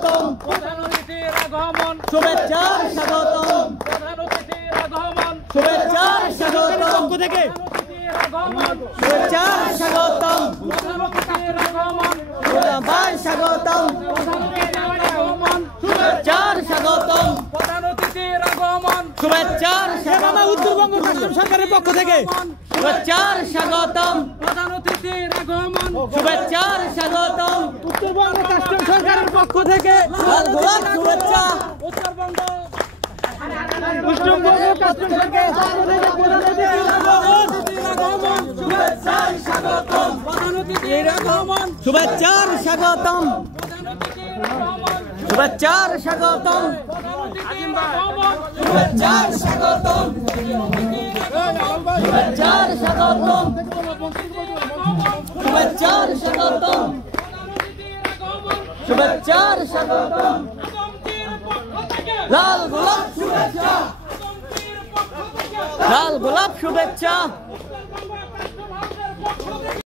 প্রধান অতিথির আগমন শুভেচ্ছার স্বাগতম প্রধান অতিথির আগমন শুভেচ্ছার স্বাগতম পক্ষ থেকে আগমন শুভেচ্ছার স্বাগতম প্রধান অতিথির আগমন ভাই স্বাগতম আগমন শুভেচ্ছার স্বাগতম প্রধান অতিথির আগমন শুভেচ্ছার মামা উত্তরবঙ্গ কাস্টম সরকারের পক্ষ থেকে শুভেচ্ছার স্বাগতম প্রধান অতিথির আগমন শুভেচ্ছার স্বাগতম উত্তরবঙ্গ কাস্টম সরকারের পক্ষ থেকে লাল গোলাপ শুভেচ্ছা উত্তরবঙ্গ উত্তরবঙ্গ কাস্টম সরকারের পক্ষ থেকে শুভেচ্ছার স্বাগতম প্রধান অতিথির আগমন শুভেচ্ছার স্বাগতম প্রধান অতিথির আগমন শুভেচ্ছার স্বাগতম প্রধান অতিথির আগমন শুভেচ্ছার স্বাগতম শুভেচ্ছার স্বাগতম শুভেচ্ছার স্বাগতম শুভেচ্ছার স্বাগতম লাল গোলাপ শুভেচ্ছা লাল গোলাপ শুভেচ্ছা